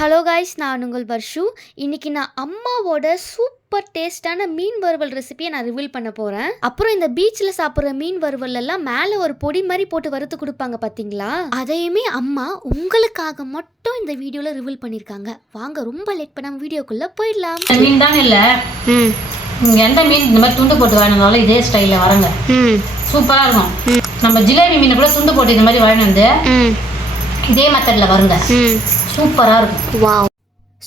Hello guys, நான் உங்கள் வர்ஷு. இன்றைக்கி நான் அம்மாவோட சூப்பர் டேஸ்டான மீன் வறுவல் ரெசிபியை நான் ரிவீல் பண்ண போகிறேன். அப்புறம் இந்த பீச்சில் சாப்பிட்ற மீன் வறுவல் எல்லாம் மேலே ஒரு பொடி மாதிரி போட்டு வறுத்து கொடுப்பாங்க பார்த்தீங்களா, அதையுமே அம்மா உங்களுக்காக மட்டும் இந்த வீடியோவில் ரிவீல் பண்ணியிருக்காங்க. வாங்க, ரொம்ப லேட் பண்ணாமல் வீடியோக்குள்ளே போயிடலாம். மீன் தானே இல்லை, எந்த மீன் இந்த மாதிரி துண்டு போட்டு வாங்கினாலும் இதே ஸ்டைலில் வரங்க சூப்பராக இருக்கும். நம்ம ஜிலேபி மீனை கூட துண்டு போட்டு இந்த மாதிரி வாங்கினது இதே மெத்தடில் வருங்க, சூப்பராக இருக்கும். வாவ்!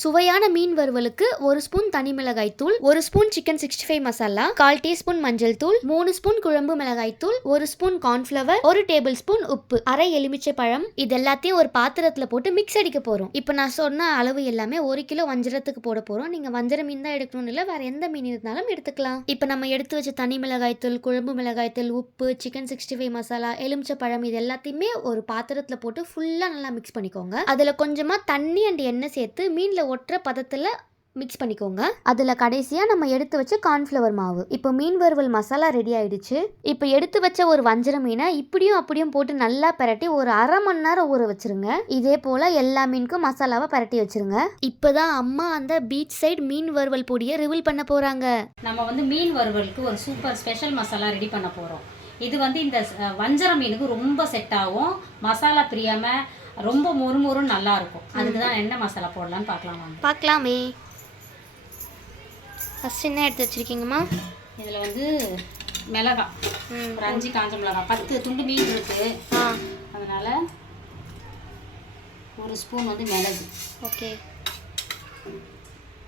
சுவையான மீன் வறுவலுக்கு 1 ஸ்பூன் தனி மிளகாய் தூள், 1 ஸ்பூன் சிக்கன் 65 மசாலா, 1/4 டீஸ்பூன் மஞ்சள் தூள், 3 ஸ்பூன் குழம்பு மிளகாய் தூள், 1 ஸ்பூன் கார்ன்ஃப்ளவர், 1 டேபிள் ஸ்பூன் உப்பு, அரை எலுமிச்சை பழம். இது எல்லாத்தையும் ஒரு பாத்திரத்தில் போட்டு மிக்ஸ் அடிக்க போகிறோம். இப்போ நான் சொன்ன அளவு எல்லாமே 1 கிலோ வஞ்சரத்துக்கு போட போகிறோம். நீங்கள் வஞ்சர மீன் தான் எடுக்கணும்னு இல்லை, வேறு எந்த மீன் இருந்தாலும் எடுத்துக்கலாம். இப்போ நம்ம எடுத்து வச்ச தனி மிளகாய் தூள், குழம்பு மிளகாய் தூள், உப்பு, சிக்கன் 65 மசாலா, எலுமிச்சை பழம், இது எல்லாத்தையுமே ஒரு பாத்திரத்தில் போட்டு ஃபுல்லாக நல்லா மிக்ஸ் பண்ணிக்கோங்க. அதில் கொஞ்சமாக தண்ணி அண்ட் எண்ணெய் சேர்த்து மீனில் ஒற்ற பதத்தில் மிக்ஸ் பண்ணிக்கோங்க. அதில் கடைசியாக நம்ம எடுத்து வச்ச கார்ன்ஃப்ளவர் மாவு. இப்போ மீன் வறுவல் மசாலா ரெடி ஆயிடுச்சு. இப்போ எடுத்து வச்ச ஒரு வஞ்சர மீனை இப்படியும் அப்படியும் போட்டு நல்லா பரட்டி ஒரு அரை மணி நேரம் ஊற வச்சிருங்க. இதே போல் எல்லா மீனுக்கும் மசாலாவை பரட்டி வச்சிருங்க. இப்போதான் அம்மா அந்த பீச் சைடு மீன் வறுவல் பொடியை ரிவீல் பண்ண போகிறாங்க. நம்ம மீன் வறுவலுக்கு ஒரு சூப்பர் ஸ்பெஷல் மசாலா ரெடி பண்ண போகிறோம். இது இந்த வஞ்சர மீனுக்கு ரொம்ப செட் ஆகும். மசாலா பிரியாமல் ரொம்ப மொறுமொறுன்னு நல்லா இருக்கும். அதுக்கு தான் என்ன மசாலா போடலான்னு பார்க்கலாமே. ஃபஸ்ட் என்ன எடுத்து வச்சுருக்கீங்கம்மா? இதில் மிளகாய் ஒரு 5 காஞ்ச மிளகாய், 10 துண்டு மீன் இருக்குது. அதனால் 1 ஸ்பூன் மிளகு. ஓகே.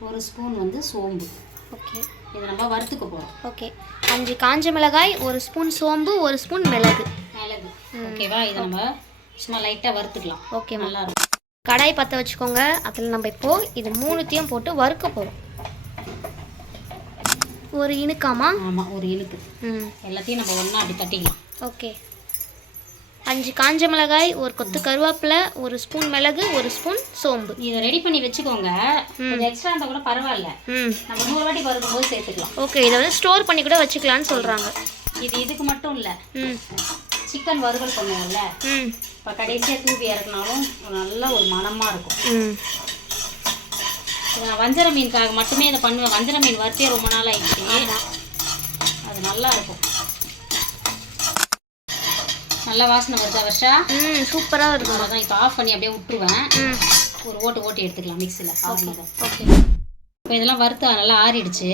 1 ஸ்பூன் சோம்பு. ஓகே. இதை நம்ம வறுத்துக்க போகிறோம். ஓகே. 5 காஞ்ச மிளகாய், 1 ஸ்பூன் சோம்பு, 1 ஸ்பூன் மிளகு. ஓகேவா? இதை நம்ம சும்மா லைட்டாக வறுத்துக்கலாம். ஓகே, நல்லா இருக்கும். கடாய் பற்ற வச்சுக்கோங்க. அதில் நம்ம இப்போது இது 3த்தையும் போட்டு வறுக்க போகிறோம். ஒரு இனுக்காமா? ஆமாம், ஒரு இனுக்கு. எல்லாத்தையும் நம்ம ஒன்றா அப்படி தட்டிக்கலாம். ஓகே. 5 காஞ்ச மிளகாய், 1 கொத்து கருவேப்பிலை, 1 ஸ்பூன் மிளகு, 1 ஸ்பூன் சோம்பு. இதை ரெடி பண்ணி வச்சுக்கோங்க. கொஞ்சம் எக்ஸ்ட்ரா இருந்தால் கூட பரவாயில்ல, நம்ம 100 வாட்டி வறுக்கும் போது சேர்த்துக்கலாம். ஓகே. இதை ஸ்டோர் பண்ணி கூட வச்சுக்கலான்னு சொல்கிறாங்க. இதுக்கு மட்டும் இல்லை, சிக்கன் வறுவல் பண்ணுவோம்ல, இப்போ கடைசியாக தூவி இறக்குனாலும் நல்ல ஒரு மணமாக இருக்கும். நான் வஞ்சர மீனுக்காக மட்டுமே இதை பண்ணுவேன். வஞ்சர மீன் வறுத்தே ரொம்ப நாள் ஆகிடுச்சு. அது நல்லா இருக்கும். நல்லா வாசனை வருதா வர்ஷா? சூப்பராக இருக்கும். அதான் இப்போ ஆஃப் பண்ணி அப்படியே விட்டுருவேன். ஒரு ஓட்டு எடுத்துக்கலாம் மிக்ஸியில். ஆஃப்னதை. ஓகே. இப்போ இதெல்லாம் வறுத்து நல்லா ஆறிடுச்சு.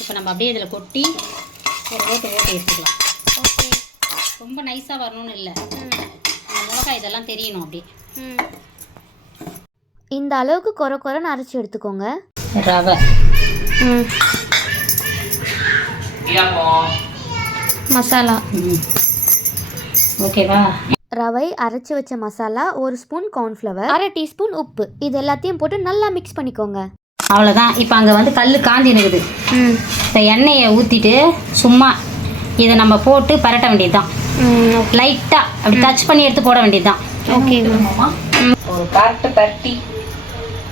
இப்போ நம்ம அப்படியே இதில் கொட்டி ஒரு ஓட்டு எடுத்துக்கலாம். ஓகே. ரொம்ப நைஸாக வரணும்னு இல்லை, மிளகாய் இதெல்லாம் தெரியணும். அப்படியே இந்த அளவுக்கு கொரன்னு அரைச்சி எடுத்துக்கோங்க. ரவை, மசாலா. ஓகேவா? ரவை, அரைச்சி வச்ச மசாலா, 1 ஸ்பூன் கார்ன்ஃப்ளவர், அரை டீஸ்பூன் உப்பு, இது எல்லாத்தையும் போட்டு நல்லா மிக்ஸ் பண்ணிக்கோங்க. அவ்வளோதான். இப்போ அங்கே கல் காஞ்சி நிற்குது. இப்போ எண்ணெயை ஊற்றிட்டு சும்மா இதை நம்ம போட்டு பரட்ட வேண்டியது தான். லைட்டாக அப்படி டச் பண்ணி எடுத்து போட வேண்டியது தான். ஓகே. ஒரு பரட்டி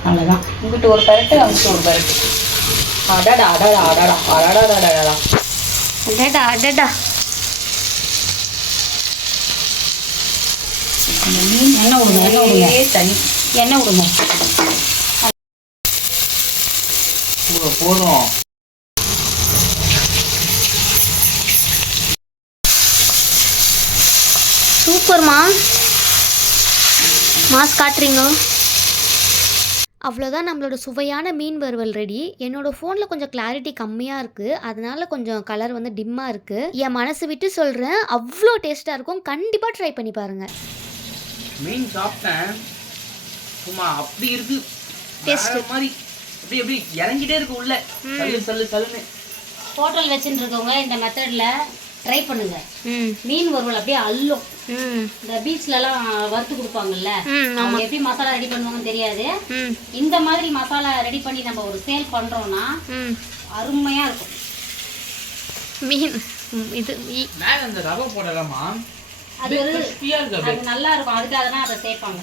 அவ்வளோதான். இங்கிட்டு ஒரு பரட்டு, அங்கிட்டு ஒரு பரட்டு. அடடா அடடா அடடா அடடா அடடா அடடா அடடா. எண்ணெய் விடுங்க, தண்ணி எண்ணெய் விடுங்க. போதும். சூப்பர்மா, மாஸ் காட்டுறீங்க. அவ்வளோதான், நம்மளோட சுவையான மீன் வறுவல் ரெடி. என்னோடய ஃபோனில் கொஞ்சம் கிளாரிட்டி கம்மியாக இருக்குது, அதனால கொஞ்சம் கலர் டிம்மாக இருக்குது. என் மனசு விட்டு சொல்கிறேன், அவ்வளோ டேஸ்ட்டாக இருக்கும். கண்டிப்பாக ட்ரை பண்ணி பாருங்கள். மீன் சாப்பிட்டேன், சும்மா அப்படி இருக்கு டேஸ்ட் மாதிரி, அப்படி அப்படி இறங்கிட்டே இருக்கு உள்ள. சல்லுன்னு ஹோட்டல் வச்சுட்டு இருக்கவங்க இந்த மெத்தடில் ட்ரை பண்ணுங்க. மீன் வறுவல் அப்படியே அள்ளும். இந்த பீச்லலாம் வறுத்து கொடுப்பாங்கல்ல, அவங்க எப்படி மசாலா ரெடி பண்ணுவாங்கன்னு தெரியாது. இந்த மாதிரி மசாலா ரெடி பண்ணி நம்ம ஒரு சேல் பண்றோம்னா அருமையா இருக்கும். மீன் இது மேல அந்த ரவை போடலாமா? அது நல்லா இருக்கும். அதுக்காக தான் அதை சேர்ப்பாங்க.